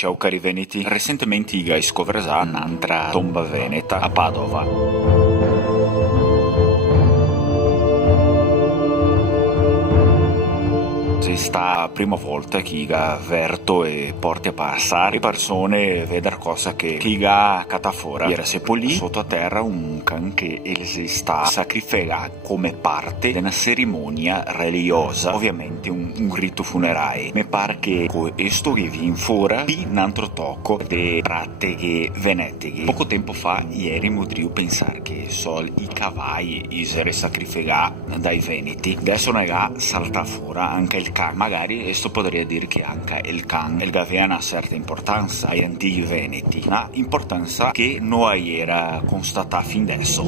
Ciao cari veneti, recentemente ho scoperto un'altra tomba veneta a Padova. Sta la prima volta che verto e porti a passare persone vedere cosa che ha catafora. Era seppellì sotto a terra un can che si sta sacrifica come parte di una cerimonia religiosa, ovviamente un rito funerario. Mi pare che questo che vi infora di un altro tocco di pratiche venetiche. Poco tempo fa, ieri, potrei pensare che i cavalli essere sacrificati dai veneti. Adesso ne ha salta fuori anche il can. Magari questo potrebbe dire che anche il can aveva una certa importanza agli antichi veneti, una importanza che non era constatata fin adesso.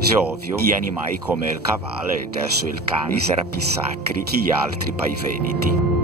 È ovvio, gli animali come il cavallo e adesso il cane erano più sacri che gli altri pai veneti.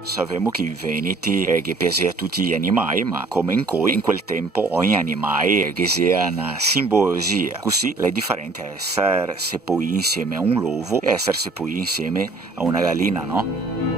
Sappiamo che i veneti che piaceva a tutti gli animali, ma come in quel tempo ogni animale aveva una simbologia. Così è differente essere seppellito insieme a un lobo e essere seppellito insieme a una gallina, no?